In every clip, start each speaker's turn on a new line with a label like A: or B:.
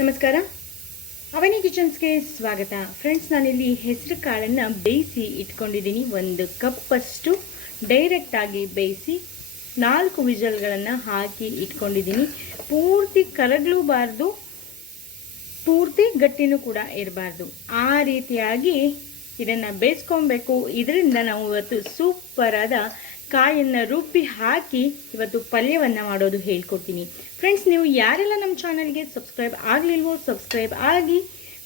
A: ನಮಸ್ಕಾರ. ಅವನಿ ಕಿಚನ್ಸ್ಗೆ ಸ್ವಾಗತ. ಫ್ರೆಂಡ್ಸ್, ನಾನಿಲ್ಲಿ ಹೆಸರು ಕಾಳನ್ನು ಬೇಯಿಸಿ ಇಟ್ಕೊಂಡಿದ್ದೀನಿ. ಒಂದು ಕಪ್ಪಷ್ಟು ಡೈರೆಕ್ಟಾಗಿ ಬೇಯಿಸಿ ನಾಲ್ಕು ವಿಜಲ್ಗಳನ್ನು ಹಾಕಿ ಇಟ್ಕೊಂಡಿದ್ದೀನಿ. ಪೂರ್ತಿ ಕರಗಲೂಬಾರ್ದು, ಪೂರ್ತಿ ಗಟ್ಟಿನೂ ಕೂಡ ಇರಬಾರ್ದು. ಆ ರೀತಿಯಾಗಿ ಇದನ್ನು ಬೇಯಿಸ್ಕೊಬೇಕು. ಇದರಿಂದ ನಾವು ಇವತ್ತು ಸೂಪರಾದ ಕಾಯನ್ನು ರುಬ್ಬಿ ಹಾಕಿ ಇವತ್ತು ಪಲ್ಯವನ್ನು ಮಾಡೋದು ಹೇಳ್ಕೊಡ್ತೀನಿ. ಫ್ರೆಂಡ್ಸ್ ನೀವು ಯಾರೆಲ್ಲ ನಮ್ಮ ಚಾನಲ್ಗೆ ಸಬ್ಸ್ಕ್ರೈಬ್ ಆಗಲಿಲ್ವೋ ಸಬ್ಸ್ಕ್ರೈಬ್ ಆಗಿ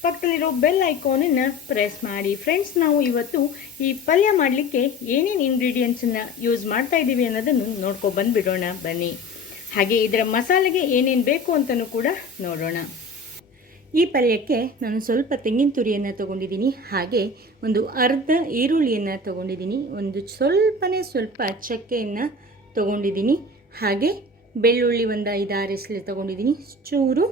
A: ಪಕ್ಕದಲ್ಲಿರೋ ಬೆಲ್ ಐಕಾನನ್ನು ಪ್ರೆಸ್ ಮಾಡಿ. ಫ್ರೆಂಡ್ಸ್ ನಾವು ಇವತ್ತು ಈ ಪಲ್ಯ ಮಾಡಲಿಕ್ಕೆ ಏನೇನು ಇಂಗ್ರೀಡಿಯೆಂಟ್ಸನ್ನು ಯೂಸ್ ಮಾಡ್ತಾ ಇದ್ದೀವಿ ಅನ್ನೋದನ್ನು ನೋಡ್ಕೊಂಡು ಬಂದುಬಿಡೋಣ ಬನ್ನಿ. ಹಾಗೆ ಇದರ ಮಸಾಲೆಗೆ ಏನೇನು ಬೇಕು ಅಂತಲೂ ಕೂಡ ನೋಡೋಣ. ಈ ಪಲ್ಯಕ್ಕೆ ನಾನು ಸ್ವಲ್ಪ ತೆಂಗಿನ ತುರಿಯನ್ನು ತಗೊಂಡಿದ್ದೀನಿ. ಹಾಗೆ ಒಂದು ಅರ್ಧ ಈರುಳ್ಳಿಯನ್ನು ತಗೊಂಡಿದ್ದೀನಿ. ಒಂದು ಸ್ವಲ್ಪನೇ ಸ್ವಲ್ಪ ಚಕ್ಕೆಯನ್ನು ತೊಗೊಂಡಿದ್ದೀನಿ. ಹಾಗೆ ಬೆಳ್ಳುಳ್ಳಿ ಒಂದು ಐದಾರು ಎಸ್ಲಿ ತೊಗೊಂಡಿದ್ದೀನಿ. ಚೂರು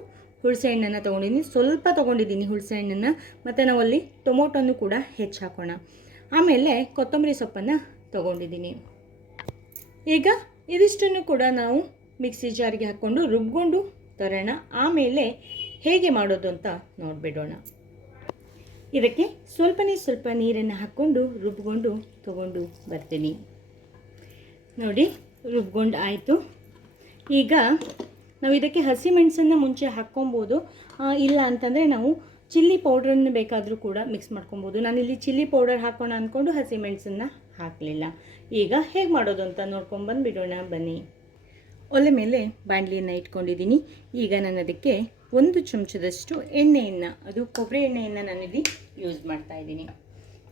A: ಹುಳಸೆ ಹಣ್ಣನ್ನು ತೊಗೊಂಡಿದ್ದೀನಿ. ಸ್ವಲ್ಪ ತೊಗೊಂಡಿದ್ದೀನಿ ಹುಳಸೆ ಹಣ್ಣನ್ನು ಮತ್ತು ನಾವಲ್ಲಿ ಟೊಮೊಟೊನ್ನು ಕೂಡ ಹೆಚ್ಚು ಹಾಕೋಣ. ಆಮೇಲೆ ಕೊತ್ತಂಬರಿ ಸೊಪ್ಪನ್ನು ತೊಗೊಂಡಿದ್ದೀನಿ. ಈಗ ಇದಿಷ್ಟನ್ನು ಕೂಡ ನಾವು ಮಿಕ್ಸಿ ಜಾರಿಗೆ ಹಾಕ್ಕೊಂಡು ರುಬ್ಕೊಂಡು ತರೋಣ. ಆಮೇಲೆ ಹೇಗೆ ಮಾಡೋದು ಅಂತ ನೋಡಿಬಿಡೋಣ. ಇದಕ್ಕೆ ಸ್ವಲ್ಪನೇ ಸ್ವಲ್ಪ ನೀರನ್ನು ಹಾಕ್ಕೊಂಡು ರುಬ್ಕೊಂಡು ತಗೊಂಡು ಬರ್ತೀನಿ. ನೋಡಿ, ರುಬ್ಕೊಂಡು ಆಯಿತು. ಈಗ ನಾವು ಇದಕ್ಕೆ ಹಸಿಮೆಣಸನ್ನು ಮುಂಚೆ ಹಾಕ್ಕೊಬೋದು. ಇಲ್ಲ ಅಂತಂದರೆ ನಾವು ಚಿಲ್ಲಿ ಪೌಡ್ರನ್ನು ಬೇಕಾದರೂ ಕೂಡ ಮಿಕ್ಸ್ ಮಾಡ್ಕೊಬೋದು. ನಾನಿಲ್ಲಿ ಚಿಲ್ಲಿ ಪೌಡರ್ ಹಾಕೋಣ ಅಂದ್ಕೊಂಡು ಹಸಿಮೆಣಸನ್ನು ಹಾಕಲಿಲ್ಲ. ಈಗ ಹೇಗೆ ಮಾಡೋದು ಅಂತ ನೋಡ್ಕೊಂಡು ಬಂದುಬಿಡೋಣ ಬನ್ನಿ. ಒಲೆ ಮೇಲೆ ಬಾಣಲಿಯನ್ನು ಇಟ್ಕೊಂಡಿದ್ದೀನಿ. ಈಗ ನಾನು ಅದಕ್ಕೆ ಒಂದು ಚಮಚದಷ್ಟು ಎಣ್ಣೆಯನ್ನು, ಅದು ಕೊಬ್ಬರಿ ಎಣ್ಣೆಯನ್ನು ನಾನಿಲ್ಲಿ ಯೂಸ್ ಮಾಡ್ತಾ ಇದ್ದೀನಿ.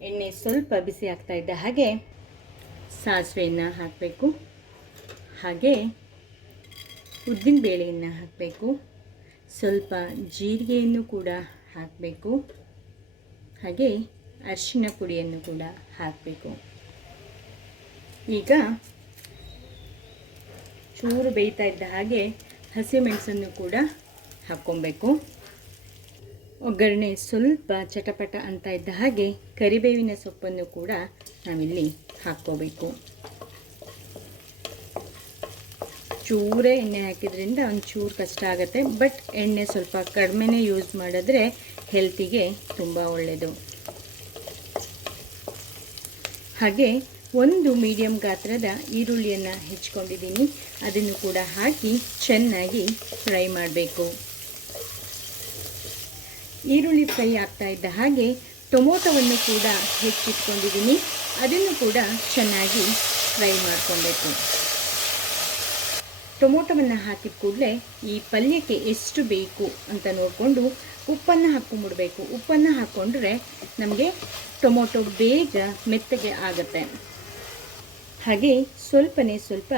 A: ಎಣ್ಣೆ ಸ್ವಲ್ಪ ಬಿಸಿ ಆಗ್ತಾ ಇದ್ದ ಹಾಗೆ ಸಾಸಿವೆಯನ್ನು ಹಾಕಬೇಕು. ಹಾಗೆ ಉದ್ದಿನ ಬೇಳೆಯನ್ನು ಹಾಕಬೇಕು. ಸ್ವಲ್ಪ ಜೀರಿಗೆಯನ್ನು ಕೂಡ ಹಾಕಬೇಕು. ಹಾಗೆ ಅರಿಶಿನ ಪುಡಿಯನ್ನು ಕೂಡ ಹಾಕಬೇಕು. ಈಗ ಚೂರು ಬೇಯ್ತಾ ಇದ್ದ ಹಾಗೆ ಹಸಿಮೆಣಸನ್ನು ಕೂಡ ಹಾಕ್ಕೊಬೇಕು. ಒಗ್ಗರಣೆ ಸ್ವಲ್ಪ ಚಟಪಟ ಅಂತ ಇದ್ದ ಹಾಗೆ ಕರಿಬೇವಿನ ಸೊಪ್ಪನ್ನು ಕೂಡ ನಾವಿಲ್ಲಿ ಹಾಕ್ಕೋಬೇಕು. ಚೂರೇ ಎಣ್ಣೆ ಹಾಕಿದ್ರಿಂದ ಒಂಚೂರು ಕಷ್ಟ ಆಗುತ್ತೆ, ಬಟ್ ಎಣ್ಣೆ ಸ್ವಲ್ಪ ಕಡಿಮೆನೇ ಯೂಸ್ ಮಾಡಿದ್ರೆ ಹೆಲ್ತಿಗೆ ತುಂಬ ಒಳ್ಳೆಯದು ಹಾಗೆ ಒಂದು ಮೀಡಿಯಂ ಗಾತ್ರದ ಈರುಳ್ಳಿಯನ್ನು ಹೆಚ್ಕೊಂಡಿದ್ದೀನಿ, ಅದನ್ನು ಕೂಡ ಹಾಕಿ ಚೆನ್ನಾಗಿ ಫ್ರೈ ಮಾಡಬೇಕು. ಈರುಳ್ಳಿ ಫ್ರೈ ಆಗ್ತಾ ಇದ್ದ ಹಾಗೆ ಟೊಮೊಟೊವನ್ನು ಕೂಡ ಹೆಚ್ಚಿಟ್ಕೊಂಡಿದ್ದೀನಿ. ಅದನ್ನು ಕೂಡ ಚೆನ್ನಾಗಿ ಫ್ರೈ ಮಾಡಿಕೊಂಡಿತ್ತು ಟೊಮೊಟೊವನ್ನು ಹಾಕಿದ ಕೂಡಲೇ ಈ ಪಲ್ಯಕ್ಕೆ ಎಷ್ಟು ಬೇಕು ಅಂತ ನೋಡಿಕೊಂಡು ಉಪ್ಪನ್ನು ಹಾಕ್ಕೊಂಡ್ಬಿಡ್ಬೇಕು ಉಪ್ಪನ್ನು ಹಾಕ್ಕೊಂಡ್ರೆ ನಮಗೆ ಟೊಮೊಟೊ ಬೇಗ ಮೆತ್ತಗೆ ಆಗುತ್ತೆ. ಹಾಗೆ ಸ್ವಲ್ಪನೇ ಸ್ವಲ್ಪ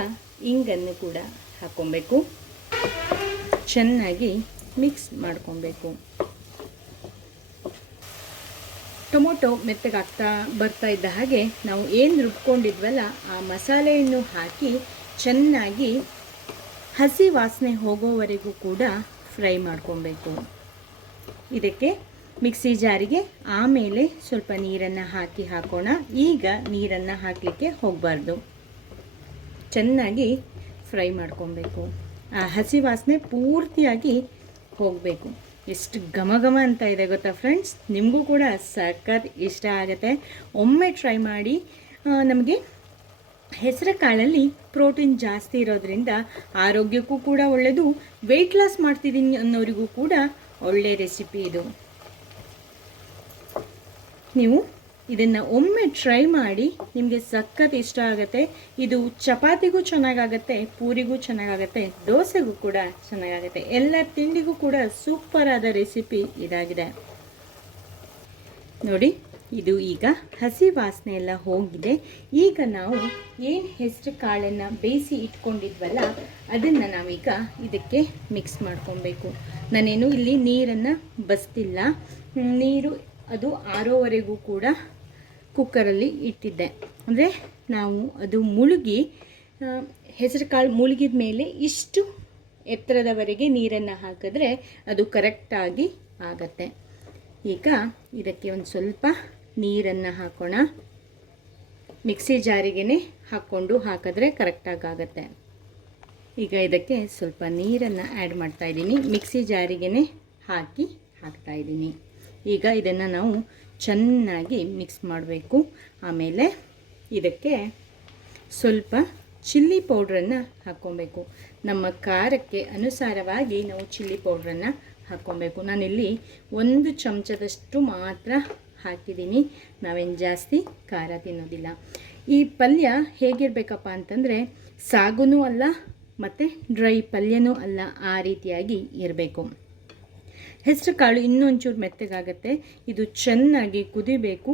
A: ಇಂಗನ್ನು ಕೂಡ ಹಾಕ್ಕೊಬೇಕು ಚೆನ್ನಾಗಿ ಮಿಕ್ಸ್ ಮಾಡ್ಕೊಬೇಕು ಟೊಮೊಟೊ ಮೆತ್ತಗಾಗ್ತಾ ಬರ್ತಾ ಇದ್ದ ಹಾಗೆ ನಾವು ಏನು ರುಬ್ಕೊಂಡಿದ್ವಲ್ಲ ಆ ಮಸಾಲೆಯನ್ನು ಹಾಕಿ ಚೆನ್ನಾಗಿ ಹಸಿ ವಾಸನೆ ಹೋಗೋವರೆಗೂ ಕೂಡ ಫ್ರೈ ಮಾಡ್ಕೊಬೇಕು. ಇದಕ್ಕೆ ಮಿಕ್ಸಿ ಜಾರಿಗೆ ಆಮೇಲೆ ಸ್ವಲ್ಪ ನೀರನ್ನು ಹಾಕಿ ಹಾಕೋಣ. ಈಗ ನೀರನ್ನು ಹಾಕಲಿಕ್ಕೆ ಹೋಗಬಾರ್ದು. ಚೆನ್ನಾಗಿ ಫ್ರೈ ಮಾಡ್ಕೊಬೇಕು. ಆ ಹಸಿ ವಾಸನೆ ಪೂರ್ತಿಯಾಗಿ ಹೋಗಬೇಕು. ಎಷ್ಟು ಘಮ ಘಮ ಅಂತ ಇದೆ ಗೊತ್ತಾ ಫ್ರೆಂಡ್ಸ್ ನಿಮಗೂ ಕೂಡ ಸಖತ್ ಇಷ್ಟ ಆಗುತ್ತೆ. ಒಮ್ಮೆ ಟ್ರೈ ಮಾಡಿ ನಮಗೆ ಹೆಸರು ಕಾಳಲ್ಲಿ ಪ್ರೋಟೀನ್ ಜಾಸ್ತಿ ಇರೋದ್ರಿಂದ ಆರೋಗ್ಯಕ್ಕೂ ಕೂಡ ಒಳ್ಳೆಯದು ವೆಯ್ಟ್ ಲಾಸ್ ಮಾಡ್ತಿದ್ದೀನಿ ಅನ್ನೋರಿಗೂ ಕೂಡ ಒಳ್ಳೆ ರೆಸಿಪಿ ಇದು. ನೀವು ಇದನ್ನು ಒಮ್ಮೆ ಟ್ರೈ ಮಾಡಿ ನಿಮಗೆ ಸಖತ್ ಇಷ್ಟ ಆಗುತ್ತೆ. ಇದು ಚಪಾತಿಗೂ ಚೆನ್ನಾಗಾಗತ್ತೆ, ಪೂರಿಗೂ ಚೆನ್ನಾಗಾಗತ್ತೆ, ದೋಸೆಗೂ ಕೂಡ ಚೆನ್ನಾಗಾಗತ್ತೆ. ಎಲ್ಲ ತಿಂಡಿಗೂ ಕೂಡ ಸೂಪರ್ ಆದ ರೆಸಿಪಿ ಇದಾಗಿದೆ. ನೋಡಿ, ಇದು ಈಗ ಹಸಿ ವಾಸನೆ ಎಲ್ಲ ಹೋಗಿದೆ. ಈಗ ನಾವು ಏನು ಹೆಸರು ಕಾಳನ್ನು ಬೇಯಿಸಿ ಇಟ್ಕೊಂಡಿದ್ವಲ್ಲ, ಅದನ್ನು ನಾವೀಗ ಇದಕ್ಕೆ ಮಿಕ್ಸ್ ಮಾಡ್ಕೊಬೇಕು. ನಾನೇನು ಇಲ್ಲಿ ನೀರನ್ನು ಬಸ್ತಿಲ್ಲ. ನೀರು ಅದು ಆರೋವರೆಗೂ ಕೂಡ ಕುಕ್ಕರಲ್ಲಿ ಇಟ್ಟಿದ್ದೆ. ಅಂದರೆ ನಾವು ಅದು ಮುಳುಗಿ ಹೆಸರು ಕಾಳು ಮುಳುಗಿದ ಮೇಲೆ ಇಷ್ಟು ಎತ್ತರದವರೆಗೆ ನೀರನ್ನು ಹಾಕಿದ್ರೆ ಅದು ಕರೆಕ್ಟಾಗಿ ಆಗತ್ತೆ. ಈಗ ಇದಕ್ಕೆ ಒಂದು ಸ್ವಲ್ಪ ನೀರನ್ನು ಹಾಕೋಣ. ಮಿಕ್ಸಿ ಜಾರಿಗೆನೆ ಹಾಕ್ಕೊಂಡು ಹಾಕಿದ್ರೆ ಕರೆಕ್ಟಾಗಿ ಆಗುತ್ತೆ. ಈಗ ಇದಕ್ಕೆ ಸ್ವಲ್ಪ ನೀರನ್ನು ಆ್ಯಡ್ ಮಾಡ್ತಾ ಇದ್ದೀನಿ. ಮಿಕ್ಸಿ ಜಾರಿಗೆನೆ ಹಾಕಿ ಹಾಕ್ತಾ ಇದ್ದೀನಿ. ಈಗ ಇದನ್ನು ನಾವು ಚೆನ್ನಾಗಿ ಮಿಕ್ಸ್ ಮಾಡಬೇಕು. ಆಮೇಲೆ ಇದಕ್ಕೆ ಸ್ವಲ್ಪ ಚಿಲ್ಲಿ ಪೌಡ್ರನ್ನು ಹಾಕ್ಕೊಬೇಕು. ನಮ್ಮ ಖಾರಕ್ಕೆ ಅನುಸಾರವಾಗಿ ನಾವು ಚಿಲ್ಲಿ ಪೌಡ್ರನ್ನು ಹಾಕ್ಕೊಬೇಕು. ನಾನಿಲ್ಲಿ ಒಂದು ಚಮಚದಷ್ಟು ಮಾತ್ರ ಹಾಕಿದ್ದೀನಿ. ನಾವೇನು ಜಾಸ್ತಿ ಖಾರ ತಿನ್ನೋದಿಲ್ಲ. ಈ ಪಲ್ಯ ಹೇಗಿರಬೇಕಪ್ಪ ಅಂತಂದರೆ ಸಾಗುನೂ ಅಲ್ಲ ಮತ್ತು ಡ್ರೈ ಪಲ್ಯನೂ ಅಲ್ಲ, ಆ ರೀತಿಯಾಗಿ ಇರಬೇಕು. ಹೆಸರು ಕಾಳು ಇನ್ನೊಂಚೂರು ಮೆತ್ತಗಾಗತ್ತೆ. ಇದು ಚೆನ್ನಾಗಿ ಕುದಿಬೇಕು.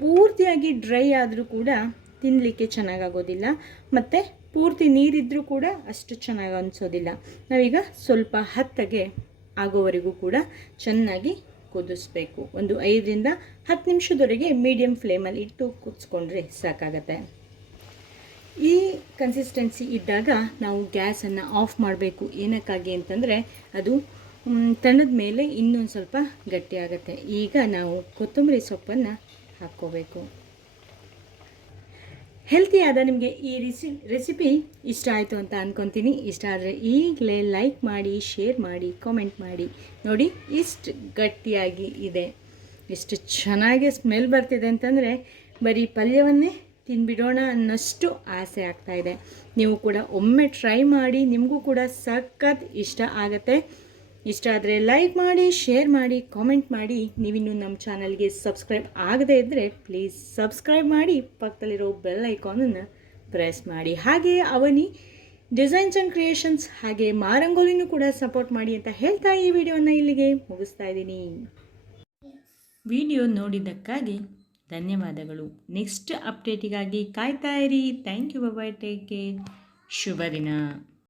A: ಪೂರ್ತಿಯಾಗಿ ಡ್ರೈ ಆದರೂ ಕೂಡ ತಿನ್ನಲಿಕ್ಕೆ ಚೆನ್ನಾಗಾಗೋದಿಲ್ಲ. ಮತ್ತು ಪೂರ್ತಿ ನೀರಿದ್ದರೂ ಕೂಡ ಅಷ್ಟು ಚೆನ್ನಾಗಿ ಅನಿಸೋದಿಲ್ಲ ನಾವೀಗ ಸ್ವಲ್ಪ ಹತ್ತಗೆ ಆಗೋವರೆಗೂ ಕೂಡ ಚೆನ್ನಾಗಿ ಕುದಿಸ್ಬೇಕು. ಒಂದು ಐದರಿಂದ ಹತ್ತು ನಿಮಿಷದವರೆಗೆ ಮೀಡಿಯಮ್ ಫ್ಲೇಮಲ್ಲಿ ಇಟ್ಟು ಕುದಿಸ್ಕೊಂಡ್ರೆ ಸಾಕಾಗತ್ತೆ. ಈ ಕನ್ಸಿಸ್ಟೆನ್ಸಿ ಇದ್ದಾಗ ನಾವು ಗ್ಯಾಸನ್ನು ಆಫ್ ಮಾಡಬೇಕು. ಏನಕ್ಕಾಗಿ ಅಂತಂದರೆ ಅದು ತಣ್ಣದ ಮೇಲೆ ಇನ್ನೊಂದು ಸ್ವಲ್ಪ ಗಟ್ಟಿಯಾಗತ್ತೆ ಈಗ ನಾವು ಕೊತ್ತಂಬರಿ ಸೊಪ್ಪನ್ನು ಹಾಕ್ಕೋಬೇಕು. ಹೆಲ್ತಿಯಾದ ನಿಮಗೆ ಈ ರೆಸಿ ರೆಸಿಪಿ ಇಷ್ಟ ಆಯಿತು ಅಂತ ಅಂದ್ಕೊತೀನಿ ಇಷ್ಟ ಆದರೆ ಈಗಲೇ ಲೈಕ್ ಮಾಡಿ ಶೇರ್ ಮಾಡಿ ಕಾಮೆಂಟ್ ಮಾಡಿ. ನೋಡಿ ಇಷ್ಟು ಗಟ್ಟಿಯಾಗಿ ಇದೆ. ಎಷ್ಟು ಚೆನ್ನಾಗಿ ಸ್ಮೆಲ್ ಬರ್ತಿದೆ ಅಂತಂದರೆ ಬರೀ ಪಲ್ಯವನ್ನೇ ತಿನ್ಬಿಡೋಣ ಅನ್ನೋಷ್ಟು ಆಸೆ ಆಗ್ತಾ ಇದೆ. ನೀವು ಕೂಡ ಒಮ್ಮೆ ಟ್ರೈ ಮಾಡಿ, ನಿಮಗೂ ಕೂಡ ಸಖತ್ ಇಷ್ಟ ಆಗತ್ತೆ. ಇಷ್ಟ ಆದರೆ ಲೈಕ್ ಮಾಡಿ ಶೇರ್ ಮಾಡಿ ಕಾಮೆಂಟ್ ಮಾಡಿ. ನೀವಿನ್ನೂ ನಮ್ಮ ಚಾನಲ್ಗೆ ಸಬ್ಸ್ಕ್ರೈಬ್ ಆಗದೇ ಇದ್ದರೆ ಪ್ಲೀಸ್ ಸಬ್ಸ್ಕ್ರೈಬ್ ಮಾಡಿ. ಪಕ್ಕದಲ್ಲಿರೋ ಬೆಲ್ ಐಕಾನನ್ನು ಪ್ರೆಸ್ ಮಾಡಿ. ಹಾಗೆ ಅವನಿ ಡಿಸೈನ್ಸ್ ಆ್ಯಂಡ್ ಕ್ರಿಯೇಷನ್ಸ್ ಹಾಗೆ ಮಾರಂಗೋಲಿನೂ ಕೂಡ ಸಪೋರ್ಟ್ ಮಾಡಿ ಅಂತ ಹೇಳ್ತಾ ಈ ವಿಡಿಯೋನ ಇಲ್ಲಿಗೆ ಮುಗಿಸ್ತಾ ಇದ್ದೀನಿ. ವಿಡಿಯೋ ನೋಡಿದ್ದಕ್ಕಾಗಿ ಧನ್ಯವಾದಗಳು. ನೆಕ್ಸ್ಟ್ ಅಪ್ಡೇಟಿಗಾಗಿ ಕಾಯ್ತಾ ಇರಿ. Thank you bye take care ಶುಭ ದಿನ.